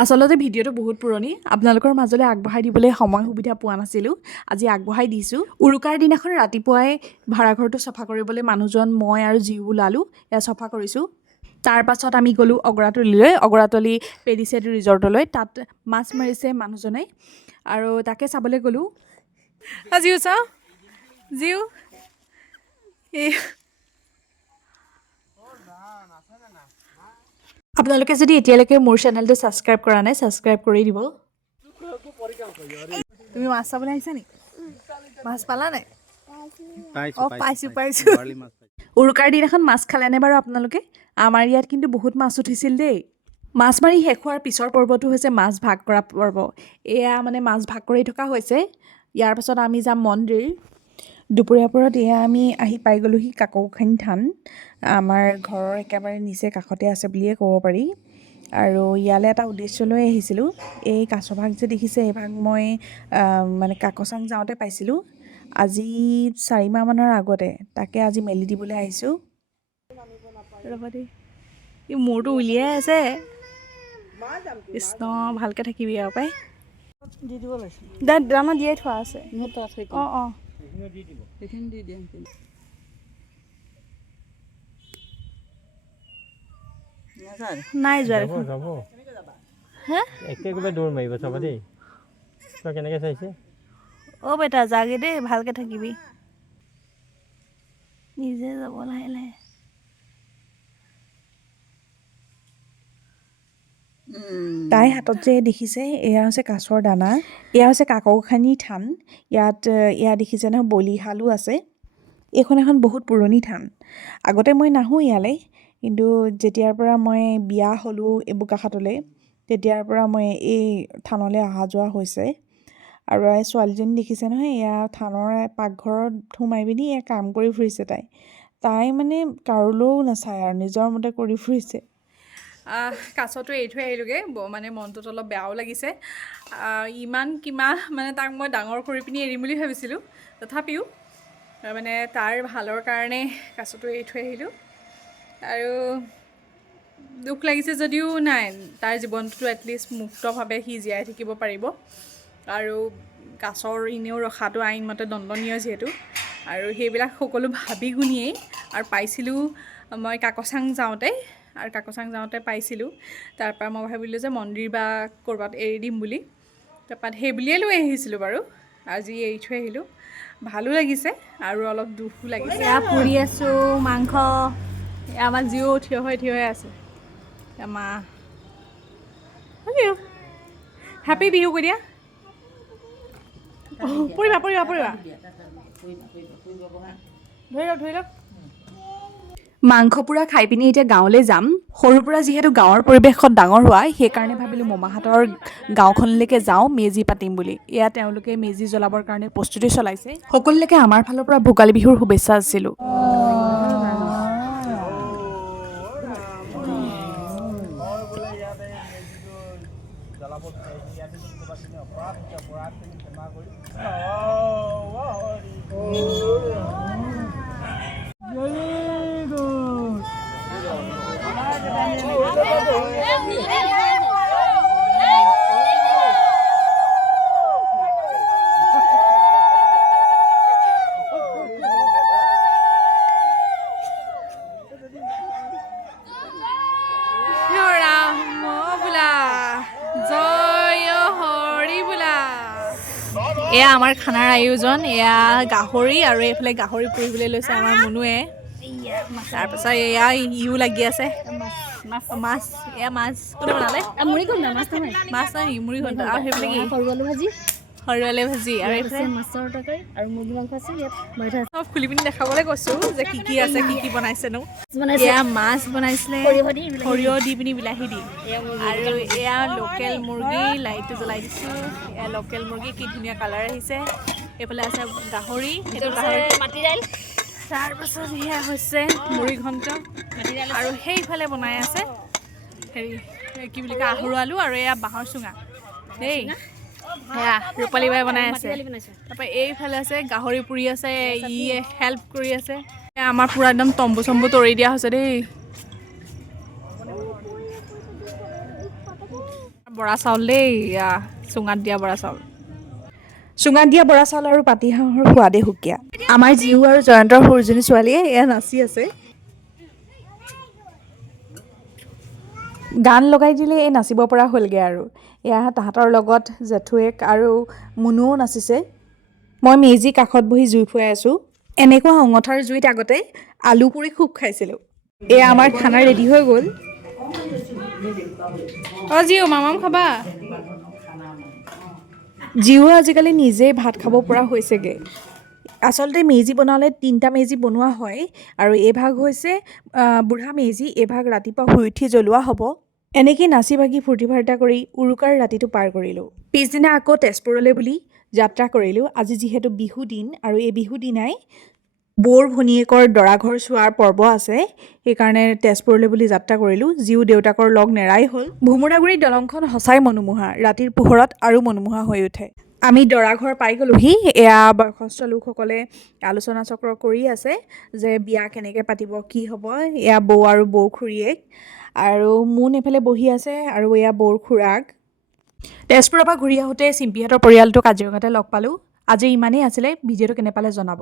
আচলতে ভিডিঅ'টো বহুত পুৰণি আপোনালোকৰ মাজলৈ আগবঢ়াই দিবলৈ সময় সুবিধা পোৱা নাছিলোঁ আজি আগবঢ়াই দিছোঁ উৰুকাৰ দিনাখন ৰাতিপুৱাই ভাড়াঘৰটো চফা কৰিবলৈ মানুহজন মই আৰু জীউ ওলালোঁ এয়া চফা কৰিছোঁ তাৰ পাছত আমি গ'লোঁ অগৰাতলি পেডিচেট ৰিজৰ্টলৈ তাত মাছ মাৰিছে মানুহজনে আৰু তাকে চাবলৈ গ'লোঁ জিউ চাওঁ জিউ আপোনালোকে যদি এতিয়ালৈকে মোৰ চেনেলটো ছাবস্ক্ৰাইব কৰা নাই ছাবস্ক্ৰাইব কৰি দিব তুমি মাছ চাবলৈ আহিছা নি মাছ পালা নাই পাইছোঁ উৰুকাৰ দিনাখন মাছ খালেনে বাৰু আপোনালোকে আমাৰ ইয়াত কিন্তু বহুত মাছ উঠিছিল দেই মাছ মাৰি শেষ হোৱাৰ পিছৰ পৰ্বটো হৈছে মাছ ভাগ কৰা পৰ্ব এয়া মানে মাছ ভাগ কৰি থকা হৈছে ইয়াৰ পাছত আমি যাম মন্দিৰ দুপৰীয়াৰ পৰত এয়া আমি আহি পাই গ'লোহি কাকৌখানী থান আমাৰ ঘৰৰ একেবাৰে নিচে কাষতে আছে বুলিয়ে ক'ব পাৰি আৰু ইয়ালৈ এটা উদ্দেশ্য লৈ আহিছিলোঁ এই কাছভাগ যে দেখিছে এই ভাগ মই মানে কাকচাং যাওঁতে পাইছিলোঁ আজি 4 মাহমানৰ আগতে তাকে আজি মেলি দিবলৈ আহিছোঁ ৰ'বা দেই এই মূৰটো উলিয়াই আছে কৃষ্ণ ভালকৈ থাকিবি আৰু পাই দি দিব লাগিছিল দানা দিয়াই থোৱা আছে অঁ নাই যোৱা দেখোন হে একেবাৰে দৌৰ মাৰিব চাবা দেই তই কেনেকৈ চাইছে অ' বেটা যাগে দেই ভালকৈ থাকিবি নিজে যাব লাহে লাহে তাই হাতত যে দেখিছে এয়া হৈছে কাছৰ দানা এয়া হৈছে কাকৌখানী থান ইয়াত এয়া দেখিছে নহয় বলিহালো আছে এইখন এখন বহুত পুৰণি থান আগতে মই নাহোঁ ইয়ালৈ কিন্তু যেতিয়াৰ পৰা মই বিয়া হ'লোঁ এই বোকাখাতলৈ তেতিয়াৰ পৰা মই এই থানলৈ অহা যোৱা হৈছে আৰু এই ছোৱালীজনী দেখিছে নহয় এয়া থানৰ পাকঘৰত সোমাই পিনি এয়া কাম কৰি ফুৰিছে তাই মানে কাৰোলৈও নাচায় আৰু নিজৰ মতে কৰি ফুৰিছে কাছটো এৰি থৈ আহিলোঁগৈ মানে মনটোত অলপ বেয়াও লাগিছে ইমান কিমান মানে তাক মই ডাঙৰ কৰি পিনি এৰিম বুলি ভাবিছিলোঁ তথাপিও মানে তাৰ ভালৰ কাৰণে কাছটো এৰি থৈ আহিলোঁ আৰু দুখ লাগিছে যদিও নাই তাৰ জীৱনটোতো এটলিষ্ট মুক্তভাৱে সি জীয়াই থাকিব পাৰিব আৰু কাছৰ এনেও ৰখাটো আইনমতে দণ্ডনীয় যিহেতু আৰু সেইবিলাক সকলো ভাবি গুণিয়েই আৰু পাইছিলোঁ মই কাকচাং যাওঁতে পাইছিলোঁ তাৰপৰা মই ভাবিলোঁ যে মন্দিৰ বা ক'ৰবাত এৰি দিম বুলি তাৰপৰা সেই বুলিয়ে লৈ আহিছিলোঁ বাৰু আজি এৰি থৈ আহিলোঁ ভালো লাগিছে আৰু অলপ দুখো লাগিছে এয়া পুৰি আছোঁ মাংস আমাৰ জিও থিয় হৈ আছে মা হেপী বিহু কৈ দিয়া পৰিবা ধৰি লওক মাংস পুৰা খাই পিনি এতিয়া গাঁৱলৈ যাম সৰুৰ পৰা যিহেতু গাঁৱৰ পৰিৱেশত ডাঙৰ হোৱা সেইকাৰণে ভাবিলোঁ মামাহঁতৰ গাঁওখনলৈকে যাওঁ মেজি পাতিম বুলি এয়া তেওঁলোকে মেজি জ্বলাবৰ কাৰণে প্ৰস্তুতি চলাইছে সকলোলৈকে আমাৰ ফালৰ পৰা ভোগালী বিহুৰ শুভেচ্ছা আছিলোঁ এয়া আমাৰ খানাৰ আয়োজন এয়া গাহৰি আৰু এইফালে গাহৰি পুৰিবলৈ লৈছে আমাৰ মুনুৱে তাৰপাছত এয়া ইও লাগি আছে মাছ এয়া মাছ কোনে বনালে মাছ নাই মুড়ি ঘণ্টা আৰু সেইফালে কি সৰু আলু ভাজি আৰু এইফালে মাছৰ তৰকাৰী আৰু মুৰ্গী মাংস আছে ইয়াত খুলি পিনি দেখাবলৈ কৈছোঁ যে কি আছে কি বনাইছেনো এয়া মাছ বনাইছিলে সৰিয়হ দি পিনি বিলাহী দি আৰু এয়া লোকেল মুৰ্গী লাইটটো জ্বলাই দিছোঁ এয়া লোকেল মুৰ্গী কি ধুনীয়া কালাৰ আহিছে এইফালে আছে গাহৰি মাটি দাইল তাৰপাছত সেয়া হৈছে মুড়ি ঘণ্ট আৰু সেইফালে বনাই আছে হেৰি কি বুলি কয় আহৰু আলু আৰু এয়া বাঁহৰ চুঙা দেই সেয়া ৰূপালী বাই বনাই আছে তাৰপৰা এইফালে আছে গাহৰি পুৰি আছে ই হেল্প কৰি আছে আমাৰ পূৰা একদম তম্বু চম্বু তৰি দিয়া হৈছে দেই বৰা চাউল দেই এয়া চুঙাত দিয়া বৰা চাউল চুঙাত দিয়া বৰা চাউল আৰু পাতিহাঁহৰ সোৱাদে সুকীয়া। আমাৰ জীউ আৰু জয়ন্তৰ সৰুজনী ছোৱালীয়ে এয়া নাচি আছে। গান লগাই দিলে এই নাচিব পৰা হ'লগৈ আৰু এয়া তাহাঁতৰ লগত জেঠুৱেক আৰু মুনুও নাচিছে। মই মেজি কাষত বহি জুই ফুৱাই আছোঁ। এনেকুৱা অঙঠাৰ জুইত আগতে আলু পুৰি খুব খাইছিলোঁ। এয়া আমাৰ খানা ৰেডি হৈ গ'ল। অঁ জিঅ' মামাম খাবা জীও আজিকালি নিজেই ভাত খাব পৰা হৈছেগৈ। আচলতে মেজি বনালে 3টা মেজি বনোৱা হয় আৰু এইভাগ হৈছে বুঢ়া মেজি, এইভাগ ৰাতিপুৱা শুই উঠি জ্বলোৱা হ'ব। এনেকৈ নাচি বাগি ফূৰ্তি ফাৰ্তা কৰি উৰুকাৰ ৰাতিটো পাৰ কৰিলোঁ। পিছদিনা আকৌ তেজপুৰলৈ বুলি যাত্ৰা কৰিলোঁ। আজি যিহেতু বিহু দিন আৰু এই বিহু দিনাই বৌৰ ভনীয়েকৰ দৰাঘৰ চোৱাৰ পৰ্ব আছে, সেইকাৰণে তেজপুৰলৈ বুলি যাত্ৰা কৰিলোঁ। জীও দেউতাকৰ লগ নেৰাই হ'ল। ভোমোৰাগুৰিৰ দলংখন সঁচাই মনোমোহা, ৰাতিৰ পোহৰত আৰু মনোমোহা হৈ উঠে। আমি দৰাঘৰ পাই গ'লোহি। এয়া বয়সস্থ লোকসকলে আলোচনা চক্ৰ কৰি আছে যে বিয়া কেনেকৈ পাতিব, কি হ'ব। এয়া বৌ আৰু বৌ খুৰীয়েক আৰু মোন এইফালে বহি আছে আৰু এয়া বৌৰ খুৰাক। তেজপুৰৰ পৰা ঘূৰি আহোঁতে চিম্পিহঁতৰ পৰিয়ালটো কাজিৰঙাতে লগ পালোঁ। আজি ইমানেই আছিলে। ভিডিঅ'টো কেনে পালে জনাব।